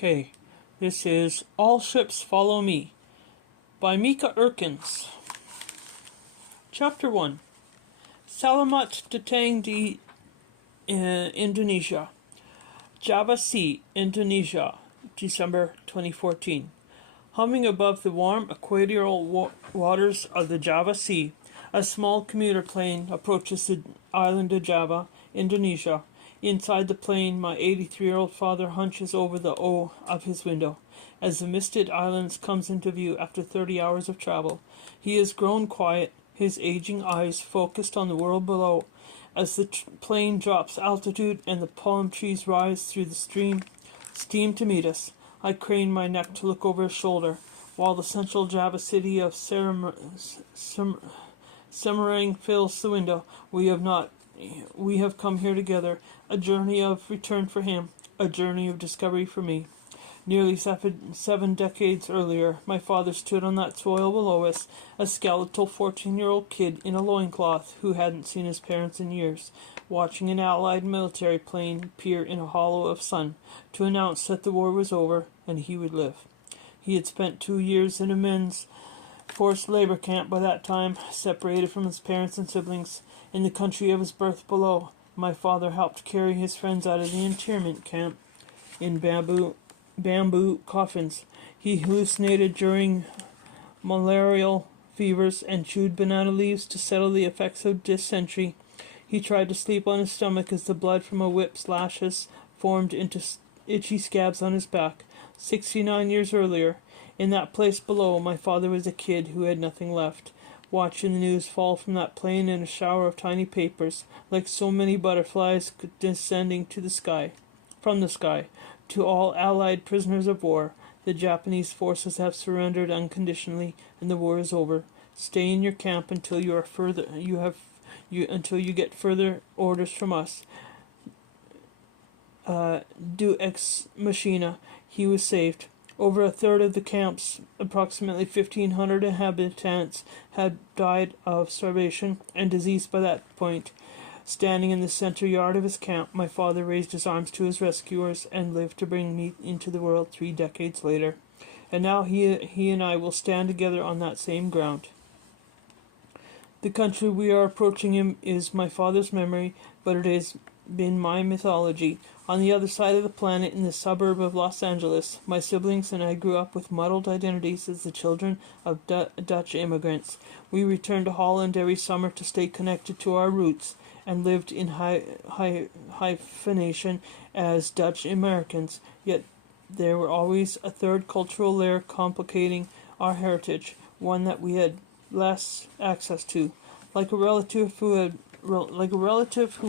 Okay, this is All Ships Follow Me by Mieke Eerkens. Chapter 1. Selamat Datang di Indonesia. Java Sea, Indonesia, December 2014. Humming above the warm equatorial waters of the Java Sea, a small commuter plane approaches the island of Java, Indonesia. Inside the plane, my 83-year-old father hunches over the O of his window as the misted islands comes into view after 30 hours of travel. He has grown quiet, his aging eyes focused on the world below. As the plane drops altitude and the palm trees rise through the steam to meet us, I crane my neck to look over his shoulder, while the central Java city of Semarang fills the window. We have come here together, a journey of return for him, a journey of discovery for me. Nearly seven decades earlier, my father stood on that soil below us, a skeletal 14-year-old kid in a loincloth who hadn't seen his parents in years, watching an Allied military plane appear in a hollow of sun to announce that the war was over and he would live. He had spent 2 years in a men's forced labor camp by that time, separated from his parents and siblings. In the country of his birth below, my father helped carry his friends out of the internment camp in bamboo coffins. He hallucinated during malarial fevers and chewed banana leaves to settle the effects of dysentery. He tried to sleep on his stomach as the blood from a whip's lashes formed into itchy scabs on his back. 69 years earlier, in that place below, my father was a kid who had nothing left, watching the news fall from that plane in a shower of tiny papers, like so many butterflies descending from the sky. To all Allied prisoners of war, the Japanese forces have surrendered unconditionally, and the war is over. Stay in your camp until until you get further orders from us. Do ex machina. He was saved. Over a third of the camp's approximately 1,500 inhabitants had died of starvation and disease by that point. Standing in the center yard of his camp, my father raised his arms to his rescuers and lived to bring me into the world 3 decades later. And now he and I will stand together on that same ground. The country we are approaching is my father's memory, but it has been my mythology. On the other side of the planet, in the suburb of Los Angeles, my siblings and I grew up with muddled identities as the children of Dutch immigrants. We returned to Holland every summer to stay connected to our roots, and lived in hyphenation as Dutch Americans. Yet there were always a third cultural layer complicating our heritage, one that we had less access to. Like a relative who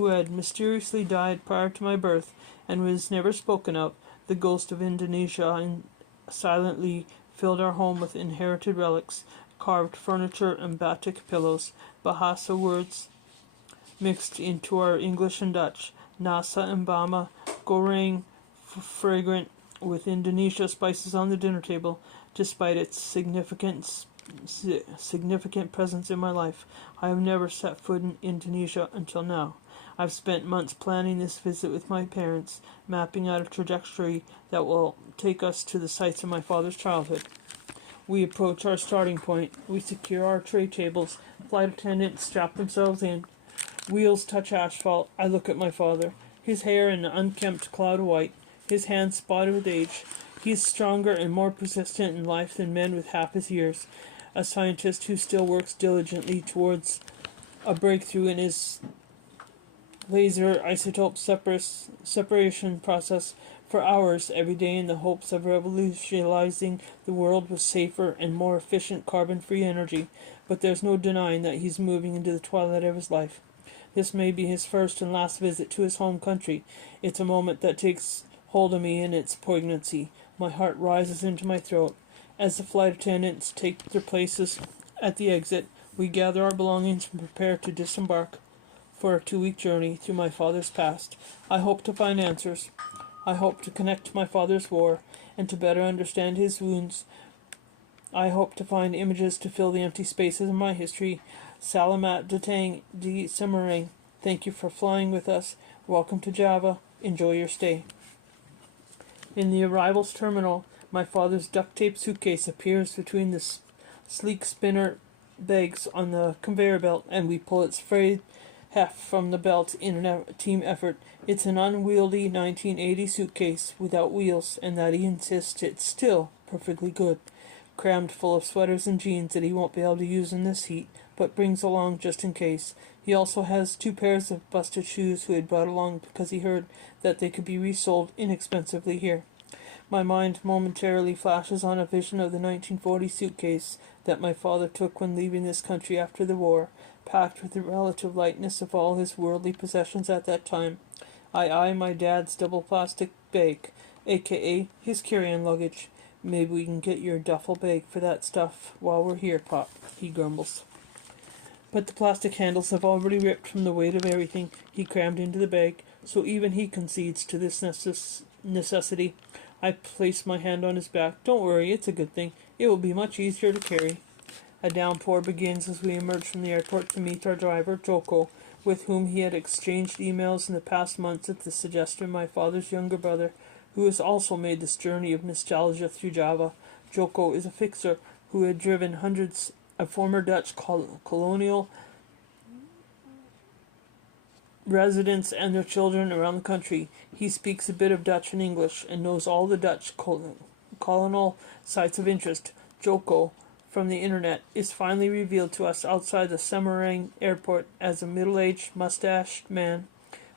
had mysteriously died prior to my birth and was never spoken of, the ghost of Indonesia silently filled our home with inherited relics, carved furniture and batik pillows, Bahasa words mixed into our English and Dutch, nasa and bama, goreng, fragrant, with Indonesia spices on the dinner table. Despite its significant presence in my life, I have never set foot in Indonesia until now. I've spent months planning this visit with my parents, mapping out a trajectory that will take us to the sites of my father's childhood. We approach our starting point. We secure our tray tables. Flight attendants strap themselves in. Wheels touch asphalt. I look at my father. His hair an unkempt cloud of white. His hands spotted with age. He is stronger and more persistent in life than men with half his years. A scientist who still works diligently towards a breakthrough in his laser isotope separation process for hours every day in the hopes of revolutionizing the world with safer and more efficient carbon-free energy. But there's no denying that he's moving into the twilight of his life. This may be his first and last visit to his home country. It's a moment that takes hold of me in its poignancy. My heart rises into my throat. As the flight attendants take their places at the exit, we gather our belongings and prepare to disembark for a 2-week journey through my father's past. I hope to find answers. I hope to connect to my father's war and to better understand his wounds. I hope to find images to fill the empty spaces in my history. Selamat Datang di Semarang. Thank you for flying with us. Welcome to Java. Enjoy your stay. In the arrivals terminal, my father's duct-tape suitcase appears between the sleek spinner bags on the conveyor belt, and we pull its frayed heft from the belt in a team effort. It's an unwieldy 1980 suitcase without wheels, and that he insists it's still perfectly good, crammed full of sweaters and jeans that he won't be able to use in this heat, but brings along just in case. He also has 2 pairs of busted shoes he had brought along because he heard that they could be resold inexpensively here. My mind momentarily flashes on a vision of the 1940 suitcase that my father took when leaving this country after the war, packed with the relative lightness of all his worldly possessions at that time. I eye my dad's double plastic bag, aka his carry-on luggage. Maybe we can get your duffel bag for that stuff while we're here, Pop, he grumbles. But the plastic handles have already ripped from the weight of everything he crammed into the bag, so even he concedes to this necessity. I place my hand on his back. Don't worry, it's a good thing. It will be much easier to carry. A downpour begins as we emerge from the airport to meet our driver, Joko, with whom he had exchanged emails in the past months at the suggestion of my father's younger brother, who has also made this journey of nostalgia through Java. Joko is a fixer who had driven hundreds of former Dutch colonial residents and their children around the country. He speaks a bit of Dutch and English and knows all the Dutch colonial sites of interest. Joko, from the internet, is finally revealed to us outside the Semarang airport as a middle-aged, mustached man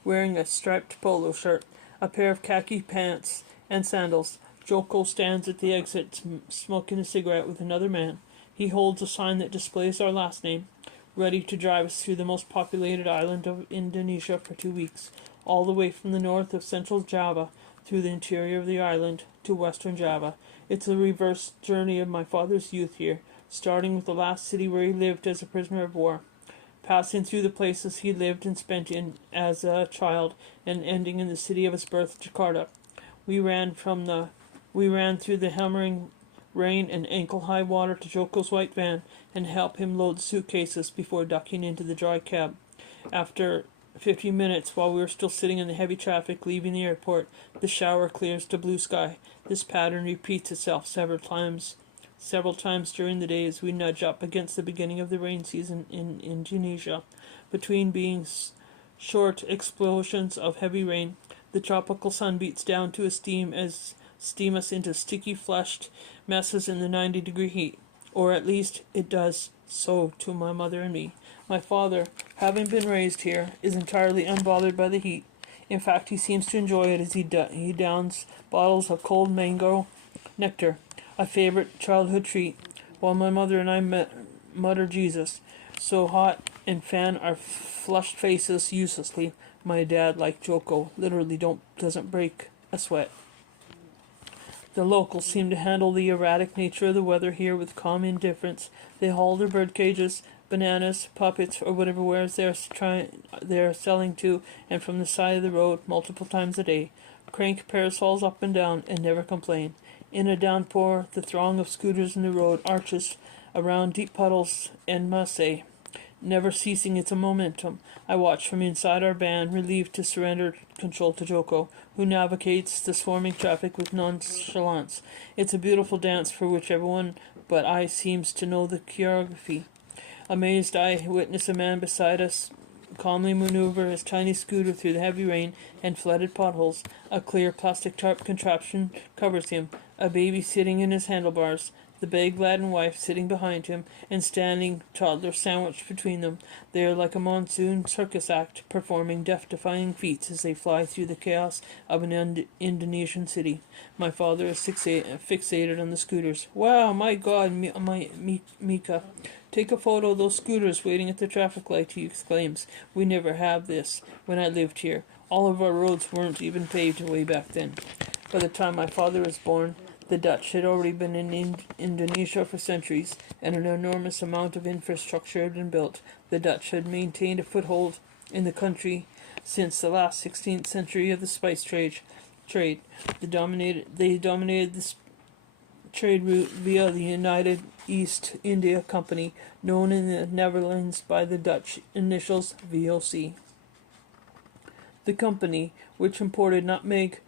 wearing a striped polo shirt, a pair of khaki pants, and sandals. Joko stands at the exit smoking a cigarette with another man. He holds a sign that displays our last name, ready to drive us through the most populated island of Indonesia for 2 weeks, all the way from the north of central Java through the interior of the island to western Java. It's a reverse journey of my father's youth here, starting with the last city where he lived as a prisoner of war, passing through the places he lived and spent in as a child, and ending in the city of his birth, Jakarta. We ran through the hammering rain and ankle-high water to Joko's white van and help him load the suitcases before ducking into the dry cab. After 15 minutes, while we were still sitting in the heavy traffic leaving the airport, the shower clears to blue sky. This pattern repeats itself several times during the day as we nudge up against the beginning of the rain season in Indonesia. Between being short explosions of heavy rain, the tropical sun beats down to steam us into sticky fleshed messes in the 90-degree heat, or at least it does so to my mother and me. My father, having been raised here, is entirely unbothered by the heat. In fact, he seems to enjoy it as he downs bottles of cold mango nectar, a favorite childhood treat, while my mother and I mutter Jesus, so hot, and fan our flushed faces uselessly. My dad, like Joko, literally doesn't break a sweat. The locals seem to handle the erratic nature of the weather here with calm indifference. They haul their bird cages, bananas, puppets, or whatever wares they're selling to and from the side of the road multiple times a day, crank parasols up and down, and never complain. In a downpour, the throng of scooters in the road arches around deep puddles and masse, never ceasing its momentum. I watch from inside our van, relieved to surrender control to Joko, who navigates the swarming traffic with nonchalance. It's a beautiful dance for which everyone but I seems to know the choreography. Amazed, I witness a man beside us calmly maneuver his tiny scooter through the heavy rain and flooded potholes. A clear plastic tarp contraption covers him, a baby sitting in his handlebars, the bag-laden wife sitting behind him, and standing toddler sandwiched between them. They are like a monsoon circus act, performing death-defying feats as they fly through the chaos of an Indonesian city. My father is fixated on the scooters. Wow, my God, Mieke. Take a photo of those scooters waiting at the traffic light, he exclaims. We never have this when I lived here. All of our roads weren't even paved way back then. By the time my father was born, the Dutch had already been in Indonesia for centuries, and an enormous amount of infrastructure had been built. The Dutch had maintained a foothold in the country since the last 16th century of the spice trade. They dominated this trade route via the United East India Company, known in the Netherlands by the Dutch initials VOC. The company, which imported nutmeg,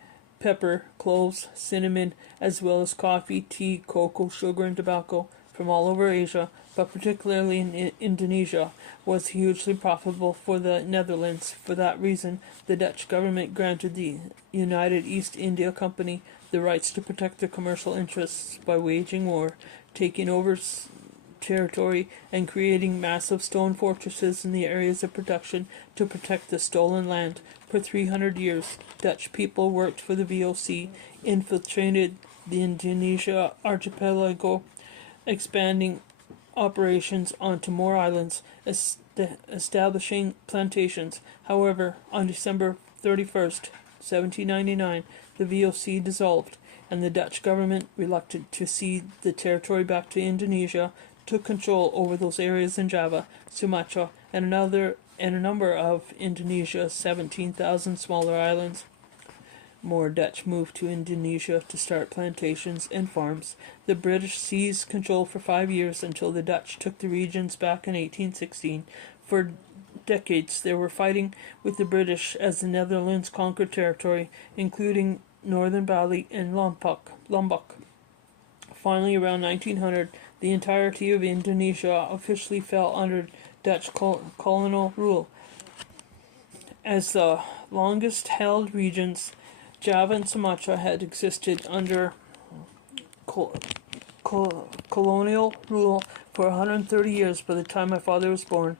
pepper, cloves, cinnamon, as well as coffee, tea, cocoa, sugar, and tobacco from all over Asia, but particularly in Indonesia, was hugely profitable for the Netherlands. For that reason, the Dutch government granted the United East India Company the rights to protect their commercial interests by waging war, taking over territory, and creating massive stone fortresses in the areas of production to protect the stolen land. For 300 years, Dutch people worked for the VOC, infiltrated the Indonesia archipelago, expanding operations onto more islands, establishing plantations. However, on December 31st, 1799, the VOC dissolved, and the Dutch government, reluctant to cede the territory back to Indonesia, took control over those areas in Java, Sumatra, and a number of Indonesia's 17,000 smaller islands. More Dutch moved to Indonesia to start plantations and farms. The British seized control for 5 years until the Dutch took the regions back in 1816. For decades they were fighting with the British as the Netherlands conquered territory, including Northern Bali and Lombok. Finally, around 1900, the entirety of Indonesia officially fell under Dutch colonial rule. As the longest-held regions, Java and Sumatra had existed under colonial rule for 130 years by the time my father was born.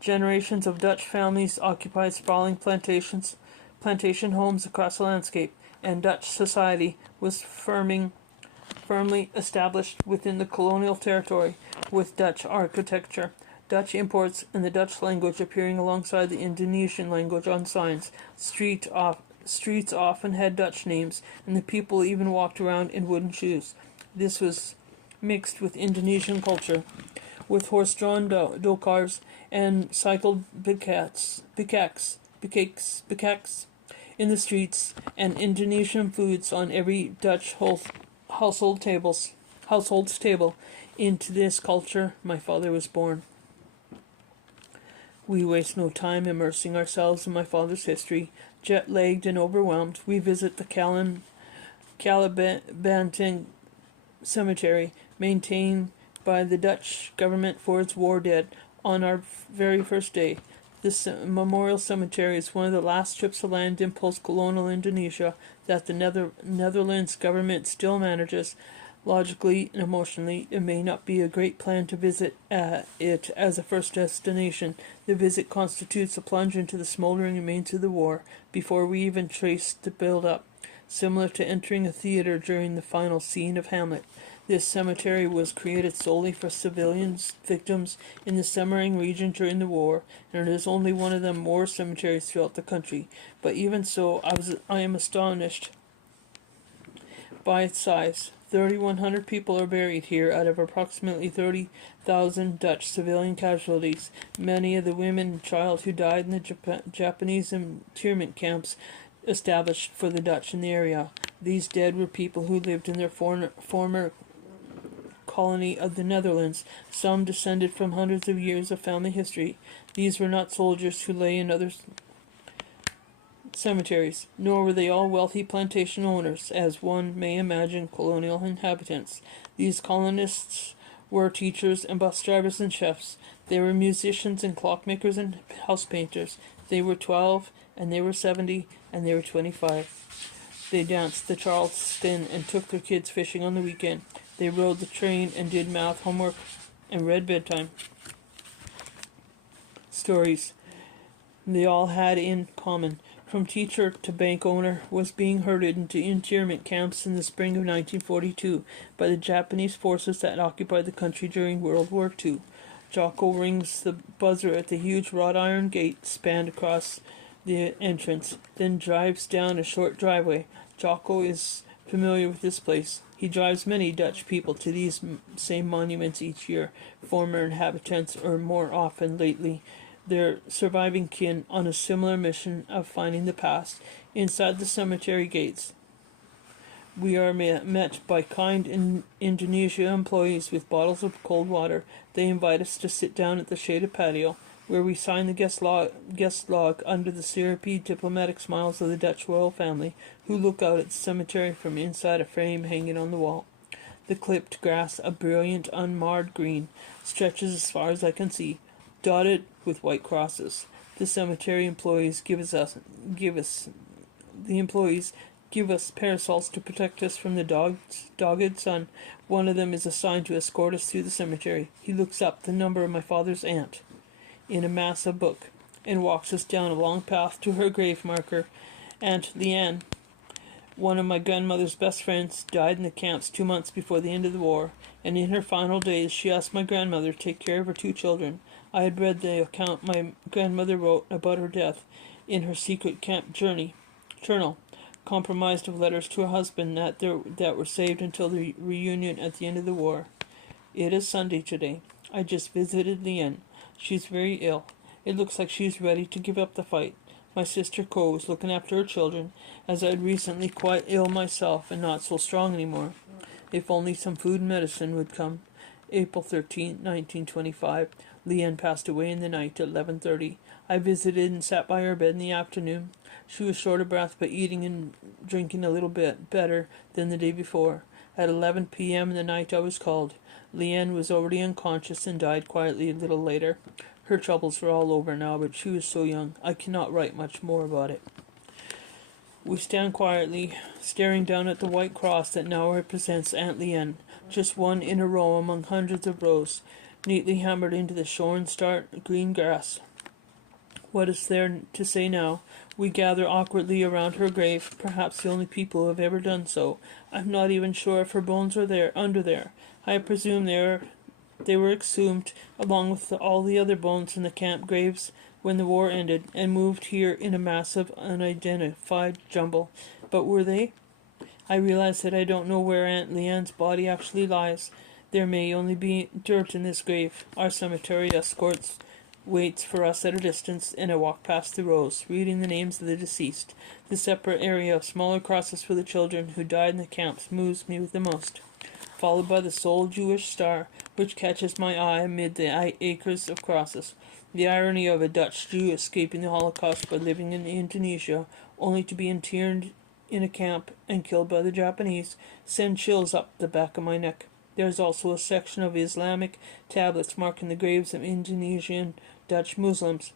Generations of Dutch families occupied sprawling plantation homes across the landscape, and Dutch society was firmly established within the colonial territory, with Dutch architecture, Dutch imports, and the Dutch language appearing alongside the Indonesian language on signs. Streets often had Dutch names, and the people even walked around in wooden shoes. This was mixed with Indonesian culture, with horse-drawn dokars and cycled bikaks in the streets, and Indonesian foods on every Dutch household's table. Into this culture, my father was born. We waste no time immersing ourselves in my father's history. Jet-lagged and overwhelmed, we visit the Calibantan Cemetery, maintained by the Dutch government for its war dead, on our very first day. This memorial cemetery is one of the last strips of land in post-colonial Indonesia that the Netherlands government still manages. Logically and emotionally, it may not be a great plan to visit it as a first destination. The visit constitutes a plunge into the smoldering remains of the war, before we even trace the build-up, similar to entering a theater during the final scene of Hamlet. This cemetery was created solely for civilians, victims in the Semmering region during the war, and it is only one of the more cemeteries throughout the country. But even so, I am astonished by its size. 3,100 people are buried here out of approximately 30,000 Dutch civilian casualties. Many of the women and child who died in the Japanese internment camps established for the Dutch in the area. These dead were people who lived in their former colony of the Netherlands, some descended from hundreds of years of family history. These were not soldiers who lay in other cemeteries, nor were they all wealthy plantation owners, as one may imagine colonial inhabitants. These colonists were teachers and bus drivers and chefs. They were musicians and clockmakers and house painters. They were 12, and they were 70, and they were 25. They danced the Charleston and took their kids fishing on the weekend. They rode the train and did math homework and read bedtime stories. They all had in common, from teacher to bank owner, was being herded into internment camps in the spring of 1942 by the Japanese forces that occupied the country during World War II. Jocko rings the buzzer at the huge wrought iron gate spanned across the entrance, then drives down a short driveway. Jocko is familiar with this place. He drives many Dutch people to these same monuments each year, former inhabitants, or more often lately their surviving kin, on a similar mission of finding the past. Inside the cemetery gates, we are met by kind Indonesia employees with bottles of cold water. They invite us to sit down at the shaded patio. where we sign the guest log under the syrupy diplomatic smiles of the Dutch royal family, who look out at the cemetery from inside a frame hanging on the wall. The clipped grass, a brilliant, unmarred green, stretches as far as I can see, dotted with white crosses. The cemetery employees give us parasols to protect us from the dogged sun. One of them is assigned to escort us through the cemetery. He looks up the number of my father's aunt in a massive book and walks us down a long path to her grave marker. Aunt Leanne, one of my grandmother's best friends, died in the camps 2 months before the end of the war, and in her final days she asked my grandmother to take care of her 2 children. I had read the account my grandmother wrote about her death in her secret camp journal, comprised of letters to her husband that were saved until the reunion at the end of the war. It is Sunday today. I just visited Leanne. She's very ill. It looks like she's ready to give up the fight. My sister Co was looking after her children, as I had recently quite ill myself and not so strong anymore. If only some food and medicine would come. April 13, 1925. Leanne passed away in the night at 11:30. I visited and sat by her bed in the afternoon. She was short of breath, but eating and drinking a little bit better than the day before. At 11 p.m. in the night I was called. Leanne was already unconscious and died quietly a little later. Her troubles were all over now, but she was so young, I cannot write much more about it. We stand quietly, staring down at the white cross that now represents Aunt Leanne, just one in a row among hundreds of rows, neatly hammered into the shorn green grass. What is there to say now? We gather awkwardly around her grave, perhaps the only people who have ever done so. I'm not even sure if her bones are under there. I presume they were exhumed along with all the other bones in the camp graves when the war ended and moved here in a massive, unidentified jumble. But were they? I realize that I don't know where Aunt Leanne's body actually lies. There may only be dirt in this grave. Our cemetery escorts waits for us at a distance, and I walk past the rows, reading the names of the deceased. The separate area of smaller crosses for the children who died in the camps moves me the most, followed by the sole Jewish star, which catches my eye amid the acres of crosses. The irony of a Dutch Jew escaping the Holocaust by living in Indonesia, only to be interned in a camp and killed by the Japanese, send chills up the back of my neck. There is also a section of Islamic tablets marking the graves of Indonesian Dutch Muslims,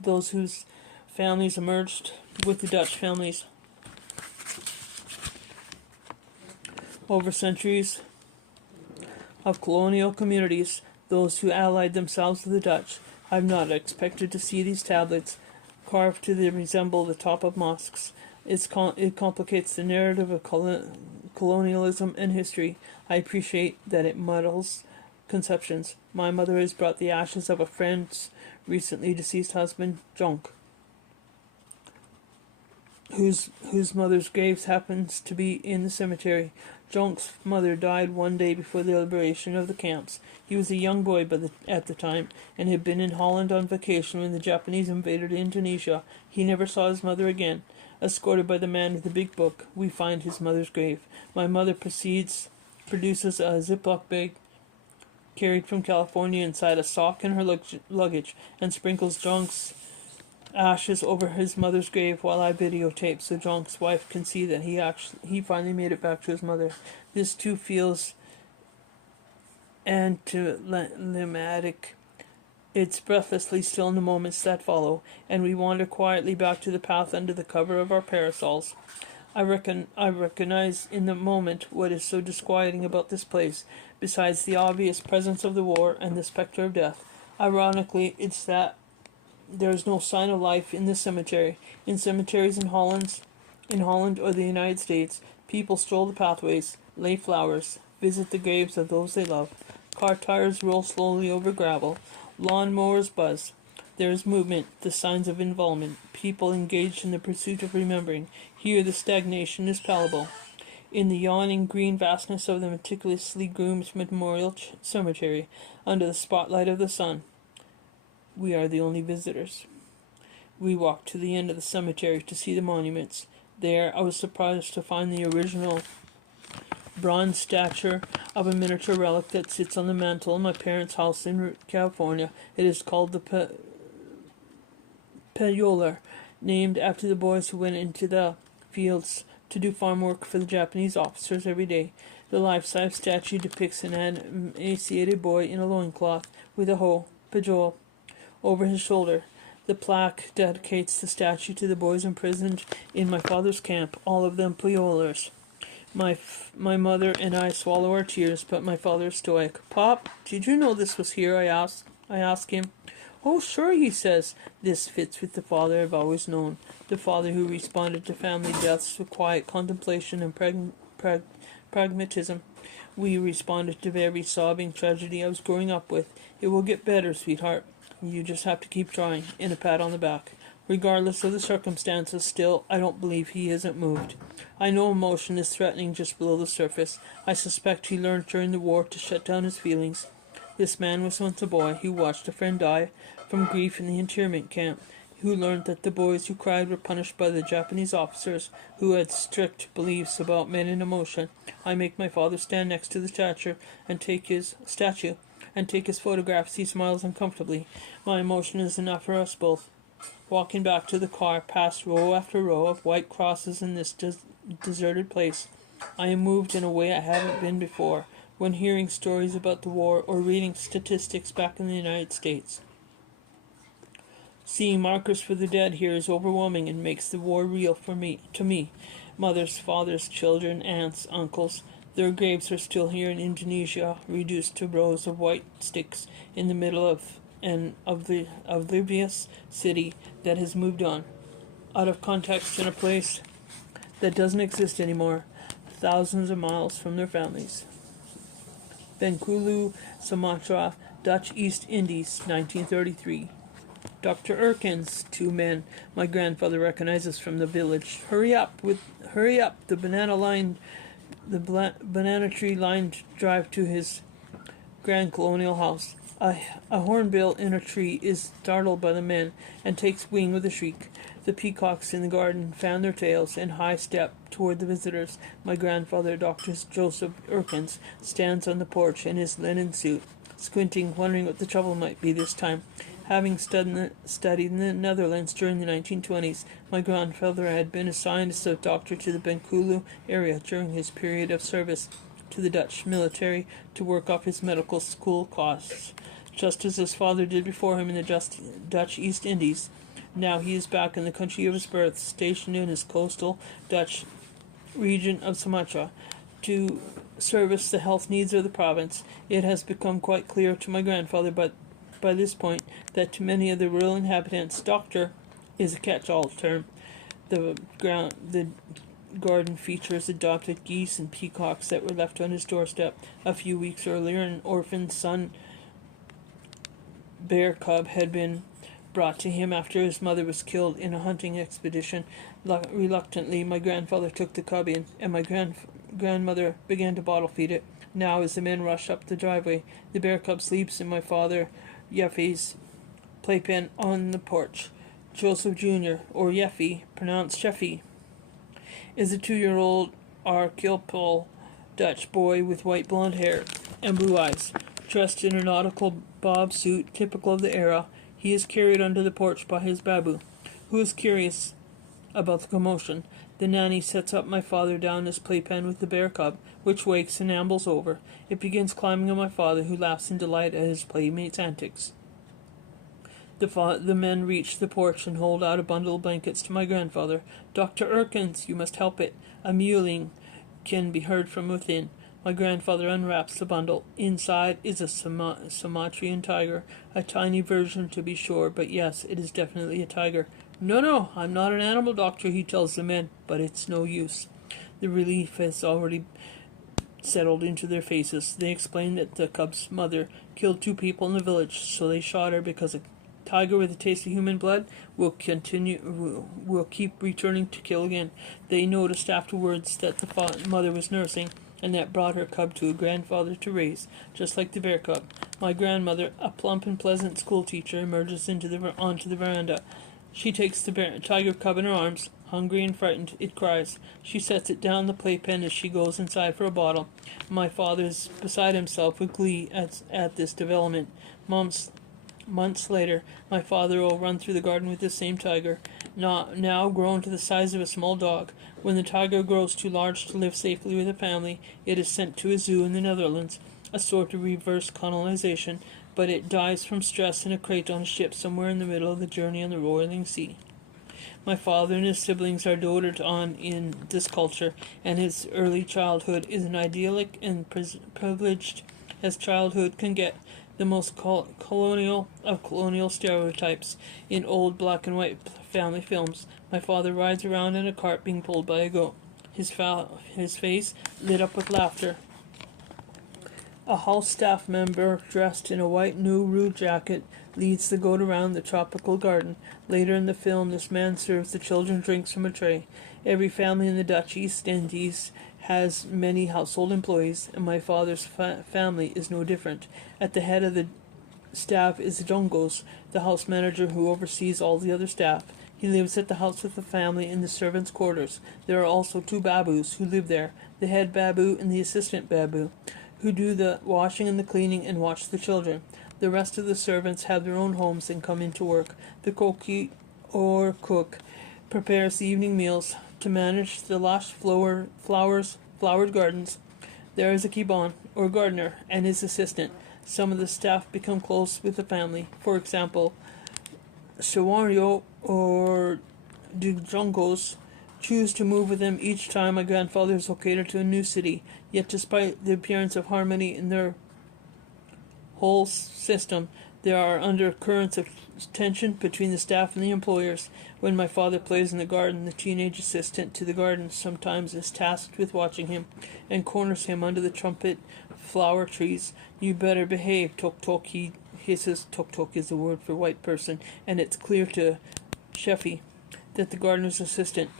those whose families emerged with the Dutch families over centuries of colonial communities, those who allied themselves with the Dutch. I've not expected to see these tablets carved to resemble the top of mosques. It complicates the narrative of colonialism and history. I appreciate that it muddles conceptions. My mother has brought the ashes of a friend's recently deceased husband, Jonk, whose mother's grave happens to be in the cemetery. Jonk's mother died one day before the liberation of the camps. He was a young boy at the time, and had been in Holland on vacation when the Japanese invaded Indonesia. He never saw his mother again. Escorted by the man with the big book, we find his mother's grave. My mother produces a Ziploc bag carried from California inside a sock in her luggage, and sprinkles Jonk's ashes over his mother's grave while I videotape so Jonk's wife can see that he finally made it back to his mother. This too feels anticlimactic. It's breathlessly still in the moments that follow, and we wander quietly back to the path under the cover of our parasols. I recognize in the moment what is so disquieting about this place, besides the obvious presence of the war and the specter of death. Ironically, it's that there is no sign of life in this cemetery. In cemeteries in Holland or the United States, people stroll the pathways, lay flowers, visit the graves of those they love. Car tires roll slowly over gravel. Lawn mowers buzz. There is movement, the signs of involvement, people engaged in the pursuit of remembering. Here the stagnation is palpable. In the yawning green vastness of the meticulously groomed memorial cemetery, under the spotlight of the sun, we are the only visitors. We walked to the end of the cemetery to see the monuments. There I was surprised to find the original bronze statue of a miniature relic that sits on the mantle in my parents' house in California. It is called the Payola, named after the boys who went into the fields to do farm work for the Japanese officers every day. The life-size statue depicts an emaciated boy in a loincloth with a hoe, pajol, over his shoulder. The plaque dedicates the statue to the boys imprisoned in my father's camp, all of them Puyolers. My mother and I swallow our tears, but my father is stoic. Pop, did you know this was here? I ask him. Oh, sure, he says. This fits with the father I've always known. The father who responded to family deaths with quiet contemplation and pragmatism. We responded to every sobbing tragedy I was growing up with. It will get better, sweetheart. You just have to keep trying. And a pat on the back. Regardless of the circumstances, still, I don't believe he isn't moved. I know emotion is threatening just below the surface. I suspect he learned during the war to shut down his feelings. This man was once a boy who watched a friend die from grief in the internment camp, who learned that the boys who cried were punished by the Japanese officers who had strict beliefs about men and emotion. I make my father stand next to the statue and take his photographs. He smiles uncomfortably. My emotion is enough for us both. Walking back to the car, past row after row of white crosses in this deserted place, I am moved in a way I haven't been before when hearing stories about the war or reading statistics back in the United States. Seeing markers for the dead here is overwhelming and makes the war real to me. Mothers, fathers, children, aunts, uncles, their graves are still here in Indonesia, reduced to rows of white sticks in the middle of an oblivious city that has moved on, out of context in a place that doesn't exist anymore, thousands of miles from their families. Bengkulu, Sumatra, Dutch East Indies, 1933. Dr. Eerkens, 2 men. My grandfather recognizes from the village. Hurry up! The banana tree lined drive to his grand colonial house. A hornbill in a tree is startled by the men and takes wing with a shriek. The peacocks in the garden fan their tails and high step toward the visitors. My grandfather, Dr. Joseph Eerkens, stands on the porch in his linen suit, squinting, wondering what the trouble might be this time. Having studied in the Netherlands during the 1920s, my grandfather had been assigned as a doctor to the Bengkulu area during his period of service to the Dutch military to work off his medical school costs, just as his father did before him in the Dutch East Indies. Now he is back in the country of his birth, stationed in his coastal Dutch region of Sumatra to service the health needs of the province. It has become quite clear to my grandfather, but by this point, that to many of the rural inhabitants, doctor is a catch-all term. The garden features adopted geese and peacocks that were left on his doorstep. A few weeks earlier, an orphan son bear cub had been brought to him after his mother was killed in a hunting expedition. Reluctantly, my grandfather took the cub in, and my grandmother began to bottle feed it. Now, as the men rush up the driveway, the bear cub sleeps in my father Yeffie's playpen on the porch. Joseph Jr., or Yeffie, pronounced Sheffie, is a 2-year-old archetypal Dutch boy with white blonde hair and blue eyes. Dressed in a nautical bob suit typical of the era, he is carried onto the porch by his babu, who is curious about the commotion. The nanny sets up my father down his playpen with the bear cub, which wakes and ambles over. It begins climbing on my father, who laughs in delight at his playmate's antics. The men reach the porch and hold out a bundle of blankets to my grandfather. Dr. Eerkens, you must help it. A mewling can be heard from within. My grandfather unwraps the bundle. Inside is a Sumatran tiger, a tiny version to be sure, but yes, it is definitely a tiger. No, I'm not an animal doctor, he tells the men, but it's no use. The relief has already settled into their faces. They explain that the cub's mother killed 2 people in the village, so they shot her because a tiger with a taste of human blood will keep returning to kill again. They noticed afterwards that the mother was nursing, and that brought her cub to a grandfather to raise, just like the bear cub. My grandmother, a plump and pleasant schoolteacher, emerges onto the veranda. She takes the tiger cub in her arms. Hungry and frightened, it cries. She sets it down the playpen as she goes inside for a bottle. My father is beside himself with glee at this development. Months later, my father will run through the garden with the same tiger, now grown to the size of a small dog. When the tiger grows too large to live safely with a family, it is sent to a zoo in the Netherlands, a sort of reverse colonization, but it dies from stress in a crate on a ship somewhere in the middle of the journey on the roiling sea. My father and his siblings are doted on in this culture, and his early childhood is as idyllic and privileged as childhood can get. The most colonial of colonial stereotypes in old black and white family films. My father rides around in a cart being pulled by a goat, his face lit up with laughter. A house staff member dressed in a white Nauru jacket leads the goat around the tropical garden. Later in the film, this man serves the children drinks from a tray. Every family in the Dutch East Indies has many household employees, and my father's family is no different. At the head of the staff is Jongos, the house manager who oversees all the other staff. He lives at the house with the family in the servants' quarters. There are also 2 babus who live there, the head babu and the assistant babu, who do the washing and the cleaning and watch the children. The rest of the servants have their own homes and come into work. The koki, or cook, prepares the evening meals. To manage the lush flowered gardens, there is a kibon, or gardener, and his assistant. Some of the staff become close with the family. For example, Shawario or Dujongos choose to move with them each time my grandfather is located to a new city. Yet despite the appearance of harmony in their whole system, there are undercurrents of tension between the staff and the employers. When my father plays in the garden, the teenage assistant to the garden sometimes is tasked with watching him and corners him under the trumpet flower trees. You better behave, Tok Tok, he hisses. Tok Tok is the word for white person, and it's clear to Sheffy that the gardener's assistant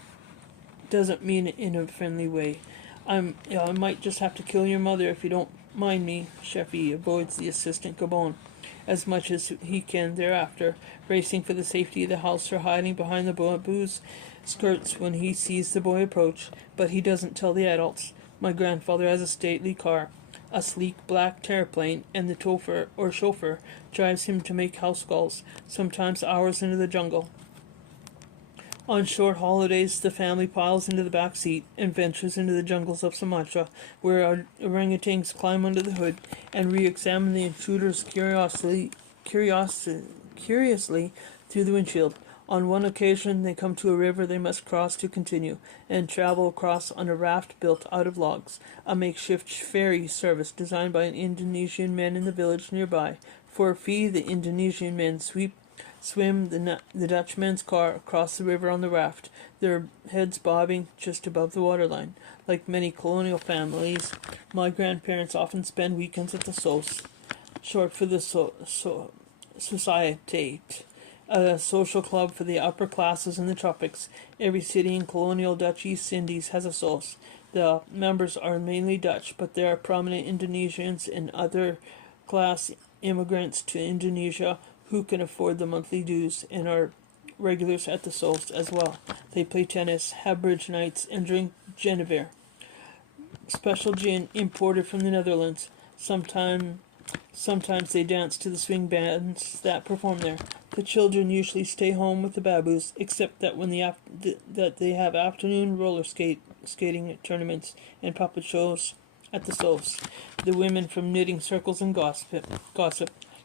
doesn't mean it in a friendly way. I might just have to kill your mother if you don't mind me. Sheffy avoids the assistant Gabon as much as he can thereafter, racing for the safety of the house or hiding behind the babu's skirts when he sees the boy approach, but he doesn't tell the adults. My grandfather has a stately car, a sleek black terraplane, and the chauffeur drives him to make house calls, sometimes hours into the jungle. On short holidays, the family piles into the back seat and ventures into the jungles of Sumatra, where orangutans climb under the hood and re-examine the intruders curiously through the windshield. On one occasion, they come to a river they must cross to continue, and travel across on a raft built out of logs, a makeshift ferry service designed by an Indonesian man in the village nearby. For a fee, the Indonesian men swim the Dutchman's car across the river on the raft, their heads bobbing just above the waterline. Like many colonial families, my grandparents often spend weekends at the SOS, short for the Society, a social club for the upper classes in the tropics. Every city in colonial Dutch East Indies has a SOS. The members are mainly Dutch, but there are prominent Indonesians and other class immigrants to Indonesia who can afford the monthly dues and are regulars at the SOS as well. They play tennis, have bridge nights, and drink Genever, special gin imported from the Netherlands. Sometimes they dance to the swing bands that perform there. The children usually stay home with the babus, except that when that they have afternoon roller skating tournaments and puppet shows at the SOS. The women from knitting circles and gossip.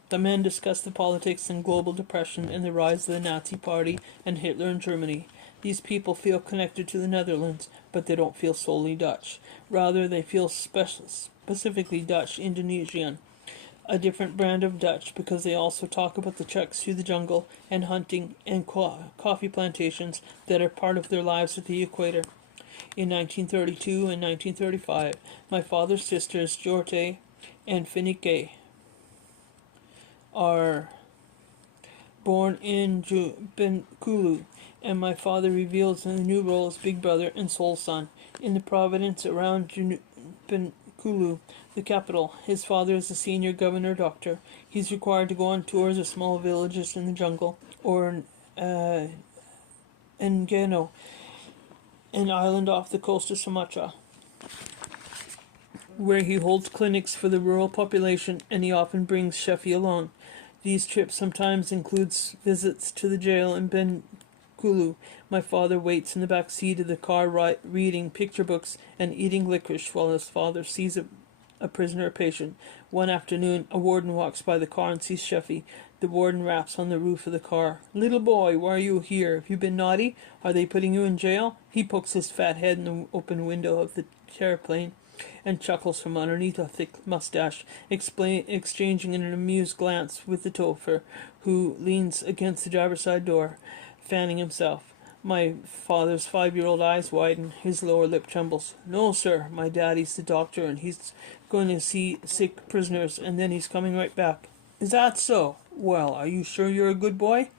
The men discuss the politics and global depression and the rise of the Nazi Party and Hitler in Germany. These people feel connected to the Netherlands, but they don't feel solely Dutch. Rather, they feel specifically Dutch Indonesian, a different brand of Dutch, because they also talk about the treks through the jungle and hunting and coffee plantations that are part of their lives at the equator. In 1932 and 1935, my father's sisters, Jorte and Finike, are born in Benkulu, and my father reveals in the new role as Big Brother and Soul Son. In the province around Benkulu, the capital, his father is a senior governor doctor. He's required to go on tours of small villages in the jungle, or Ngeno, an island off the coast of Sumatra, where he holds clinics for the rural population, and he often brings Sheffy along. These trips sometimes includes visits to the jail in Bengkulu. My father waits in the back seat of the car reading picture books and eating licorice while his father sees a prisoner patient. One afternoon, a warden walks by the car and sees Sheffy. The warden raps on the roof of the car. "Little boy, why are you here? Have you been naughty? Are they putting you in jail?" He pokes his fat head in the open window of the airplane and chuckles from underneath a thick mustache, exchanging an amused glance with the chauffeur, who leans against the driver's side door, fanning himself. My father's 5-year-old eyes widen. His lower lip trembles. "No, sir. My daddy's the doctor, and he's going to see sick prisoners, and then he's coming right back." "Is that so? Well, are you sure you're a good boy?"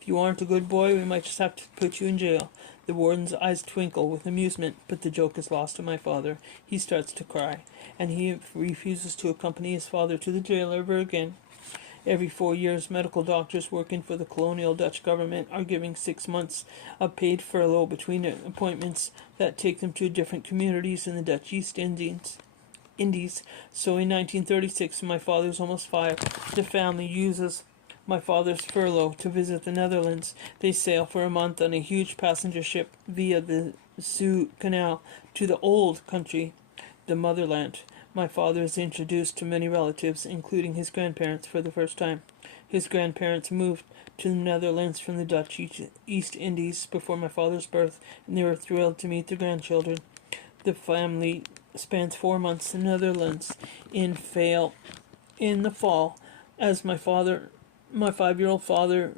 "If you aren't a good boy, we might just have to put you in jail." The warden's eyes twinkle with amusement, but the joke is lost to my father. He starts to cry, and he refuses to accompany his father to the jail ever again. Every 4 years, medical doctors working for the colonial Dutch government are giving 6 months of paid furlough between appointments that take them to different communities in the Dutch East Indies. So in 1936, when my father was almost 5, the family uses my father's furlough to visit the Netherlands. They sail for a month on a huge passenger ship via the Suez Canal to the old country, the motherland. My father is introduced to many relatives, including his grandparents, for the first time. His grandparents moved to the Netherlands from the Dutch East Indies before my father's birth, and they were thrilled to meet their grandchildren. The family spends 4 months in the Netherlands in the fall, as my 5-year-old father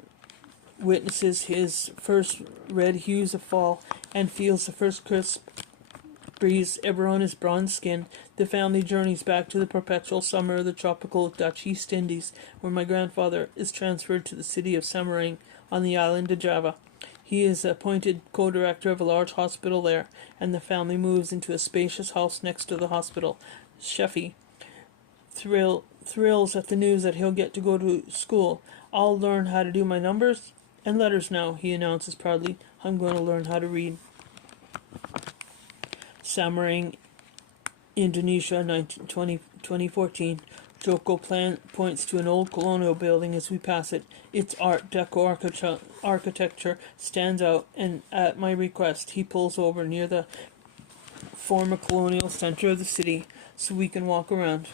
witnesses his first red hues of fall and feels the first crisp breeze ever on his bronze skin. The family journeys back to the perpetual summer of the tropical Dutch East Indies, where my grandfather is transferred to the city of Samarang on the island of Java. He is appointed co-director of a large hospital there, and the family moves into a spacious house next to the hospital. Sheffy thrills at the news that he'll get to go to school. "I'll learn how to do my numbers and letters now," he announces proudly. "I'm going to learn how to read." Samarang, Indonesia, 2014. Joko points to an old colonial building as we pass it. Its Art Deco architecture stands out, and at my request, he pulls over near the former colonial center of the city so we can walk around.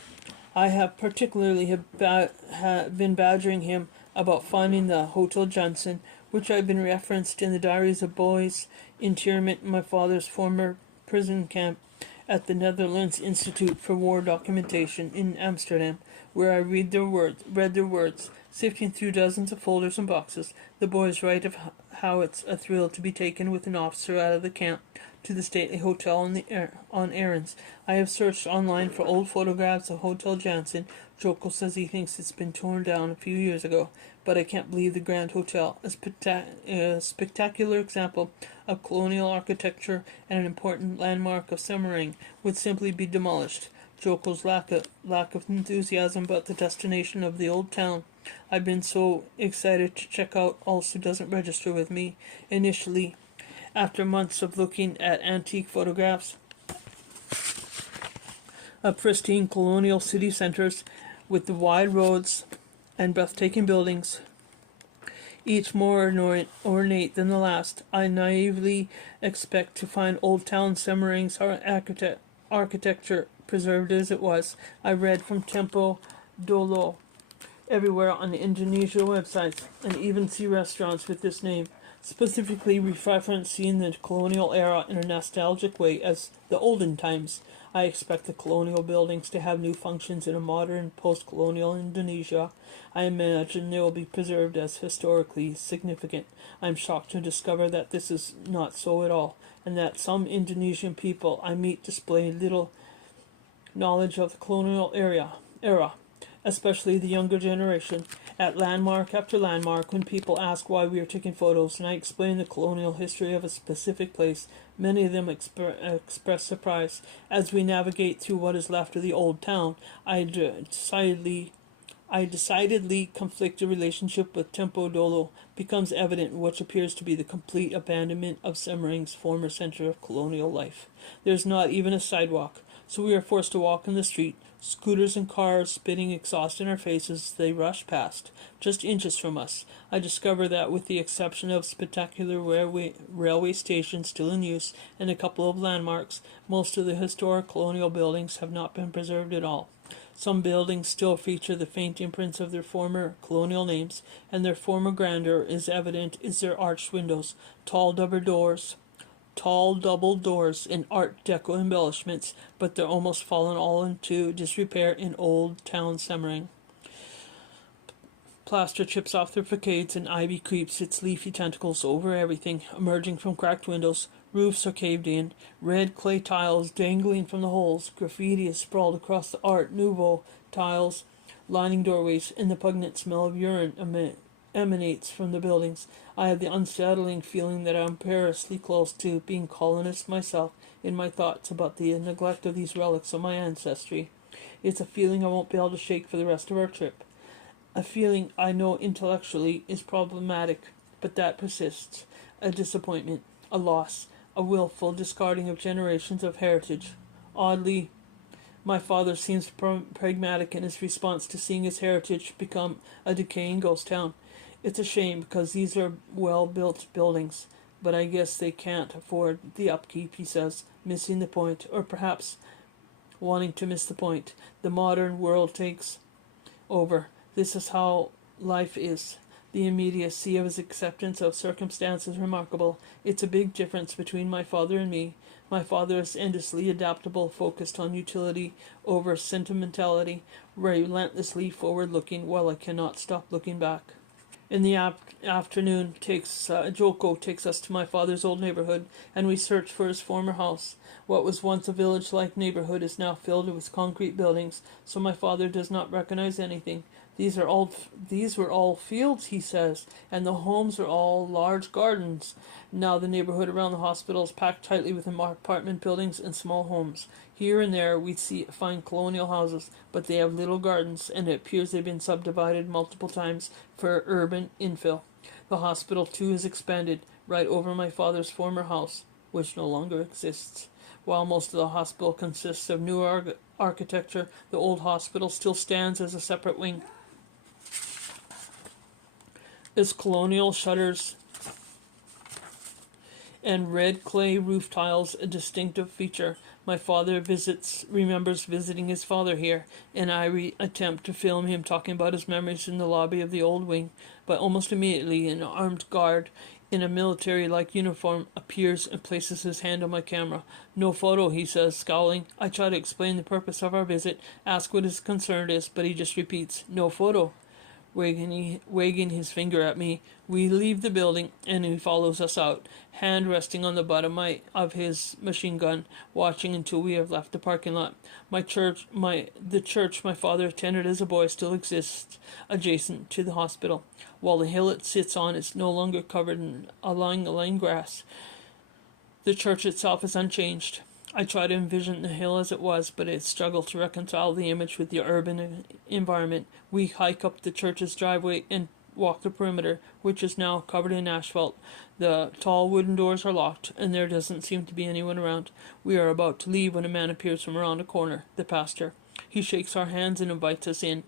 I have particularly been badgering him about finding the Hotel Johnson, which had been referenced in the diaries of boys' internment in my father's former prison camp at the Netherlands Institute for War Documentation in Amsterdam, where I read their words, sifting through dozens of folders and boxes. The boys write of how it's a thrill to be taken with an officer out of the camp to the stately hotel on errands. I have searched online for old photographs of Hotel Jansen. Joko says he thinks it's been torn down a few years ago, but I can't believe the Grand Hotel, a spectacular example of colonial architecture and an important landmark of Samarang, would simply be demolished. Joko's lack of enthusiasm about the destination of the old town I've been so excited to check out also doesn't register with me initially. After months of looking at antique photographs of pristine colonial city centers with the wide roads and breathtaking buildings, each more ornate than the last, I naively expect to find Old Town Samarang's architecture preserved as it was. I read from Tempo Dolo everywhere on the Indonesia websites, and even see restaurants with this name, specifically referencing the colonial era in a nostalgic way as the olden times. I expect the colonial buildings to have new functions in a modern, post-colonial Indonesia. I imagine they will be preserved as historically significant. I'm shocked to discover that this is not so at all, and that some Indonesian people I meet display little knowledge of the colonial era, especially the younger generation. At landmark after landmark, when people ask why we are taking photos and I explain the colonial history of a specific place, many of them express surprise. As we navigate through what is left of the old town, I decidedly I decidedly conflicted relationship with Tempo Dolo becomes evident in what appears to be the complete abandonment of Semering's former center of colonial life. There is not even a sidewalk, so we are forced to walk in the street, scooters and cars spitting exhaust in our faces as they rush past, just inches from us. I discover that with the exception of spectacular railway stations still in use and a couple of landmarks, most of the historic colonial buildings have not been preserved at all. Some buildings still feature the faint imprints of their former colonial names, and their former grandeur is evident in their arched windows, tall double doors and Art Deco embellishments, but they're almost fallen all into disrepair in Old Town Semmering. Plaster chips off their facades and ivy creeps its leafy tentacles over everything, emerging from cracked windows. Roofs are caved in, red clay tiles dangling from the holes, graffiti is sprawled across the Art Nouveau tiles lining doorways, and the pungent smell of urine emanates from the buildings. I have the unsettling feeling that I am perilously close to being colonist myself in my thoughts about the neglect of these relics of my ancestry. It's a feeling I won't be able to shake for the rest of our trip. A feeling I know intellectually is problematic, but that persists. A disappointment, a loss, a willful discarding of generations of heritage. Oddly, my father seems pragmatic in his response to seeing his heritage become a decaying ghost town. It's a shame because these are well-built buildings, but I guess they can't afford the upkeep, he says, missing the point, or perhaps wanting to miss the point. The modern world takes over. This is how life is. The immediacy of his acceptance of circumstance is remarkable. It's a big difference between my father and me. My father is endlessly adaptable, focused on utility over sentimentality, relentlessly forward-looking, while I cannot stop looking back. In the afternoon, Joko takes us to my father's old neighborhood, and we search for his former house. What was once a village-like neighborhood is now filled with concrete buildings, so my father does not recognize anything. These were all fields, he says, and the homes are all large gardens. Now the neighborhood around the hospital is packed tightly with apartment buildings and small homes. Here and there we find colonial houses, but they have little gardens, and it appears they've been subdivided multiple times for urban infill. The hospital, too, is expanded right over my father's former house, which no longer exists. While most of the hospital consists of new architecture, the old hospital still stands as a separate wing. Its colonial shutters and red clay roof tiles a distinctive feature. My father remembers visiting his father here, and I attempt to film him talking about his memories in the lobby of the old wing, but almost immediately an armed guard in a military-like uniform appears and places his hand on my camera. "No photo," he says, scowling. I try to explain the purpose of our visit, ask what his concern is, but he just repeats, "No photo," wagging his finger at me. We leave the building, and he follows us out, hand resting on the butt of his machine gun, watching until we have left the parking lot. The church my father attended as a boy still exists, adjacent to the hospital, while the hill it sits on is no longer covered in align grass. The church itself is unchanged. I try to envision the hill as it was, but I struggle to reconcile the image with the urban environment. We hike up the church's driveway and walk the perimeter, which is now covered in asphalt. The tall wooden doors are locked, and there doesn't seem to be anyone around. We are about to leave when a man appears from around a corner, the pastor. He shakes our hands and invites us in,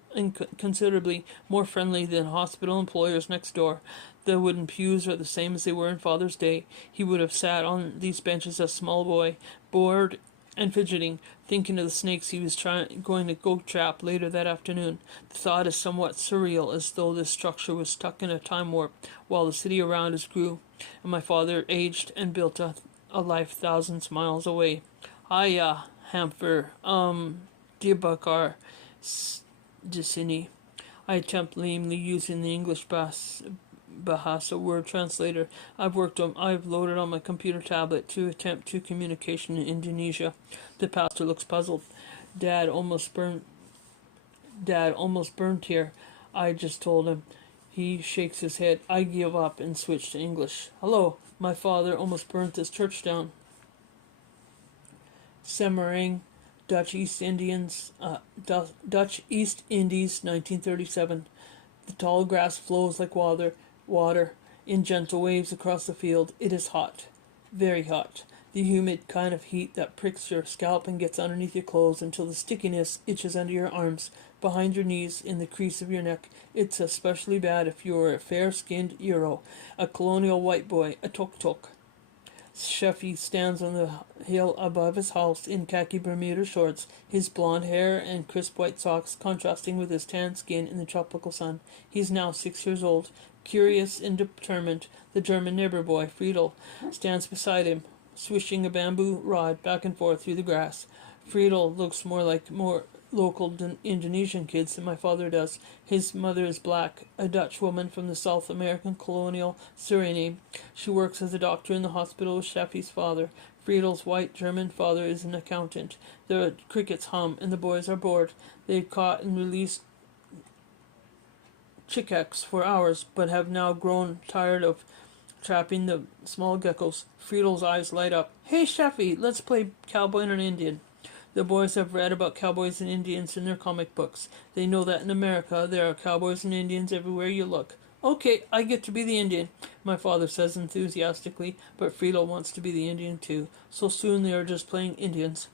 considerably more friendly than hospital employers next door. The wooden pews are the same as they were in Father's day. He would have sat on these benches as a small boy, bored and fidgeting, thinking of the snakes he was going to go trap later that afternoon. The thought is somewhat surreal, as though this structure was stuck in a time warp, while the city around us grew, and my father aged and built a life thousands miles away. Hiya, Hamfer, Dibakar, Dissini. I attempt lamely using the English Bahasa word translator I've loaded on my computer tablet to attempt to communication in Indonesia. The pastor looks puzzled. Dad almost burned here. I just told him. He shakes his head. I give up and switch to English. Hello, my father almost burnt this church down. Semarang Dutch East Indians, Dutch East Indies, 1937. The tall grass flows like water in gentle waves across the field. It is hot, very hot. The humid kind of heat that pricks your scalp and gets underneath your clothes until the stickiness itches under your arms, behind your knees, in the crease of your neck. It's especially bad if you're a fair-skinned Euro, a colonial white boy, a tuk-tuk. Sheffy stands on the hill above his house in khaki Bermuda shorts, his blonde hair and crisp white socks contrasting with his tan skin in the tropical sun. He's now 6 years old. Curious and determined, the German neighbor boy, Friedel, stands beside him, swishing a bamboo rod back and forth through the grass. Friedel looks more local Indonesian kids than my father does. His mother is black, a Dutch woman from the South American colonial Suriname. She works as a doctor in the hospital with Sheffy's father. Friedel's white German father is an accountant. The crickets hum, and the boys are bored. They've caught and released chickens for hours, but have now grown tired of trapping the small geckos. Friedel's eyes light up. Hey, Sheffy, let's play cowboy and an Indian. The boys have read about cowboys and Indians in their comic books. They know that in America there are cowboys and Indians everywhere you look. Okay, I get to be the Indian, my father says enthusiastically, but Friedel wants to be the Indian too. So soon they are just playing Indians.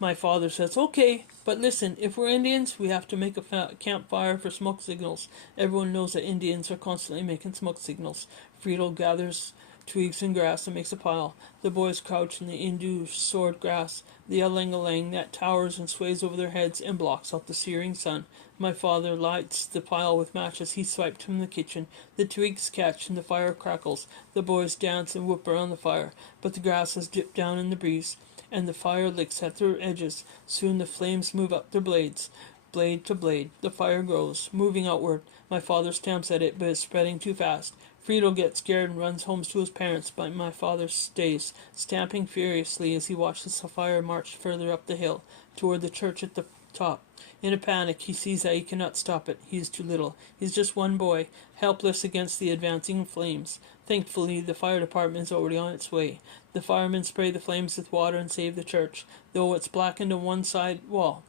My father says, okay, but listen, if we're Indians, we have to make a campfire for smoke signals. Everyone knows that Indians are constantly making smoke signals. Friedel gathers twigs and grass and makes a pile. The boys crouch in the Indu sword grass, the ylang-a-lang that towers and sways over their heads and blocks out the searing sun. My father lights the pile with matches he swiped from the kitchen. The twigs catch and the fire crackles. The boys dance and whoop around the fire, but the grass has dipped down in the breeze, and the fire licks at their edges. Soon the flames move up their blades, blade to blade. The fire grows, moving outward. My father stamps at it, but it's spreading too fast. Friedel gets scared and runs home to his parents, but my father stays, stamping furiously as he watches the fire march further up the hill, toward the church at the top. In a panic, he sees that he cannot stop it. He is too little. He's just one boy, helpless against the advancing flames. Thankfully, the fire department is already on its way. The firemen spray the flames with water and save the church, though it's blackened on one side wall.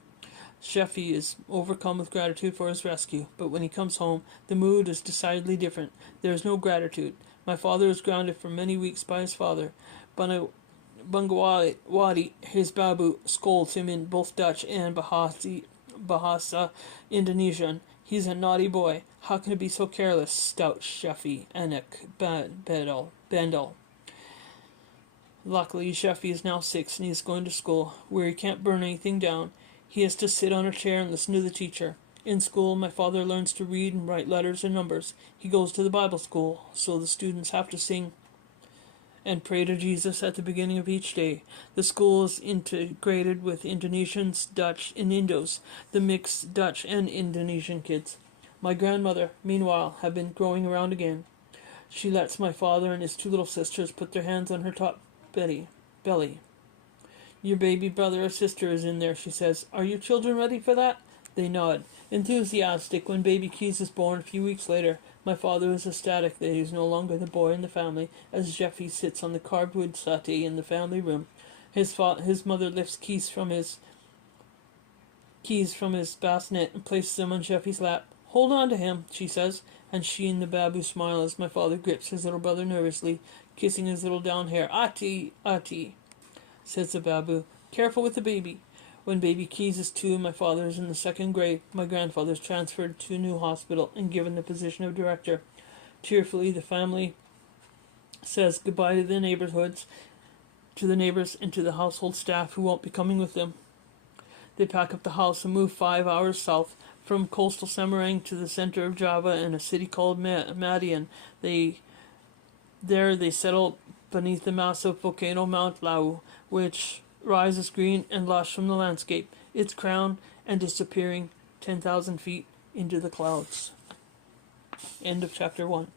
Sheffy is overcome with gratitude for his rescue, but when he comes home, the mood is decidedly different. There is no gratitude. My father is grounded for many weeks by his father. Bangawadi, his babu, scolds him in both Dutch and Bahasa Indonesian. He's a naughty boy. How can he be so careless? Stout Sheffy, Anak, Bandel. Luckily, Sheffy is now 6 and he is going to school, where he can't burn anything down. He has to sit on a chair and listen to the teacher. In school, my father learns to read and write letters and numbers. He goes to the Bible school, so the students have to sing and pray to Jesus at the beginning of each day. The school is integrated with Indonesians, Dutch, and Indos, the mixed Dutch and Indonesian kids. My grandmother, meanwhile, had been growing around again. She lets my father and his 2 little sisters put their hands on her top belly. Your baby brother or sister is in there, she says. Are you children ready for that? They nod, enthusiastic. When baby Keys is born a few weeks later, my father is ecstatic that he is no longer the boy in the family, as Jeffy sits on the carved wood settee in the family room. His mother lifts keys from his bassinet and places them on Jeffy's lap. Hold on to him, she says, and she and the babu smile as my father grips his little brother nervously, kissing his little down hair. Ati, says the babu. Careful with the baby. When baby Keys is 2 and my father is in the 2nd grade, my grandfather is transferred to a new hospital and given the position of director. Tearfully, the family says goodbye to the neighbors, and to the household staff who won't be coming with them. They pack up the house and move 5 hours south, from coastal Semarang to the center of Java and a city called Madiun. They settle beneath the massive volcano Mount Lau, which rises green and lush from the landscape, its crown and disappearing 10,000 feet into the clouds. End of chapter 1.